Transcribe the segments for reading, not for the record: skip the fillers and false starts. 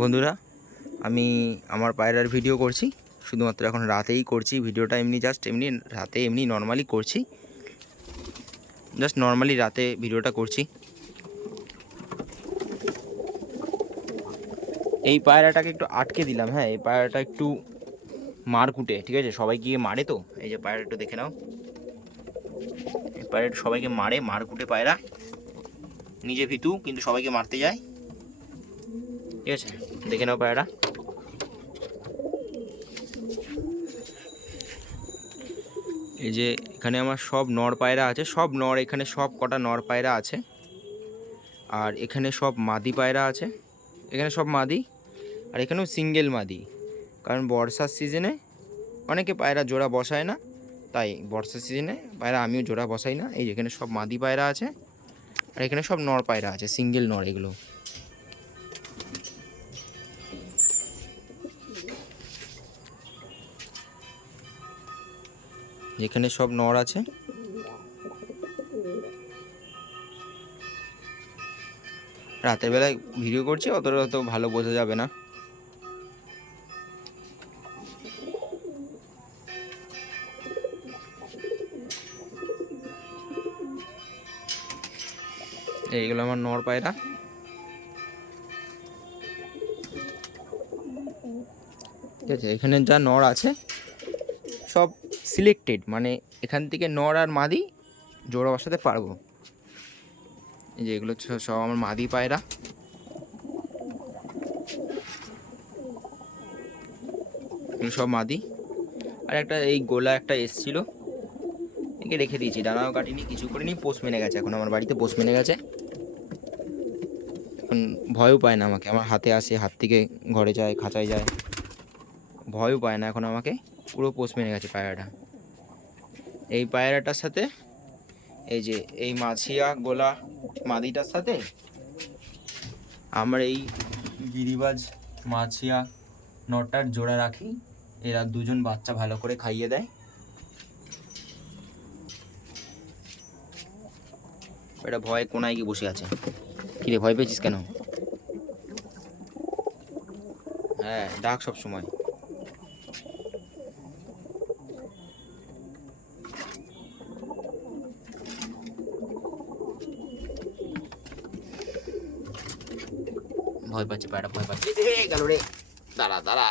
বন্ধুরা, আমি আমার পায়রার ভিডিও করছি। শুধুমাত্র এখন রাতেই করছি ভিডিওটা, এমনি জাস্ট এমনি রাতে এমনি নর্মালি করছি, জাস্ট নর্মালি রাতে ভিডিওটা করছি। এই পায়রাটাকে একটু আটকে দিলাম। হ্যাঁ, এই পায়রাটা একটু মারকুটে, ঠিক আছে? সবাই গিয়ে মারে তো। এই যে পায়রা একটু দেখে নাও, এই পায়রাটা সবাইকে মারে, মারকুটে পায়রা, নিজে ভীতু কিন্তু সবাইকে মারতে যায়। ঠিক আছে, দেখে নাও পায়রাটা। এই যে এখানে আমার সব নর পায়রা আছে, সব নর, এখানে সব কটা নর পায়রা আছে। আর এখানে সব মাদি পায়রা আছে, এখানে সব মাদি, আর এখানেও সিঙ্গেল মাদি। কারণ বর্ষার সিজনে অনেকে পায়রা জোড়া বসায় না, তাই বর্ষার সিজনে পায়রা আমিও জোড়া বসাই না। এই এখানে সব মাদি পায়রা আছে, আর এখানে সব নর পায়রা আছে, সিঙ্গেল নর এগুলো। এখানে সব নর আছে। রাতের বেলায় ভিডিও করছি, অতটা তো ভালো বোঝা যাবে না। এইগুলো আমার নর পায়রা। ঠিক আছে, এখানে যা নর আছে সব সিলেক্টেড, মানে এখান থেকে নর আর মাদি জোড়া বসাতে পারবো। এই যে এগুলো সব আমার মাদি পায়রা। এগুলো সব মাদি। আর একটা এই গোলা একটা এসছিল, একে রেখে দিয়েছি, ডানাও কাটিনি, কিছু করিনি, পোষ মেনে গেছে। এখন আমার বাড়িতে পোষ মেনে গেছে, এখন ভয়ও পায় না আমাকে। আমার হাতে আসে, হাত থেকে ঘরে যায়, খাঁচায় যায়, ভয়ও পায় না এখন আমাকে। পুরো পোষ মেনে গেছে পায়রাটা। এই পায়রাটার সাথে এই যে এই মাছিয়া গোলা মাদিটার সাথে আমার এই গিরিবাজ মাছিয়া নটার জোড়া রাখি। এরা দুজন বাচ্চা ভালো করে খাইয়ে দেয়। এটা ভয়ে কোনায় গিয়ে বসে আছে। কিরে, ভয় পেয়েছিস কেন? হ্যাঁ, ডাক সব সময়। ভয় পাচ্ছে পায়রা, ভয় পাচ্ছে। গেল রে, দাঁড়া দাঁড়া।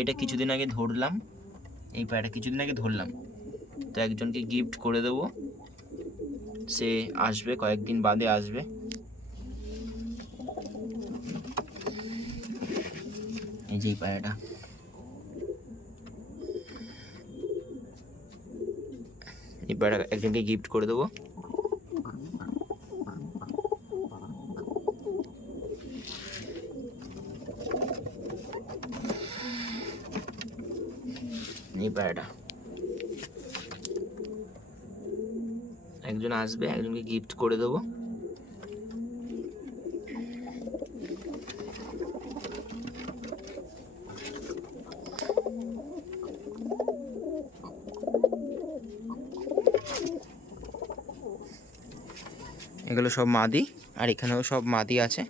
এটা কিছুদিন আগে ধরলাম, এই পায়রা কিছুদিন আগে ধরলাম, তো একজনকে গিফট করে দেবো। সে আসবে, কয়েকদিন বাদে আসবে। এই যে এই পায়রাটা, এই পায়রা একজনকে গিফট করে দেবো। এই পায়রাটা একজন আসবে, একজনকে গিফট করে দেবো। এগুলো সব মাদি, আর এখানেও সব মাদি আছে।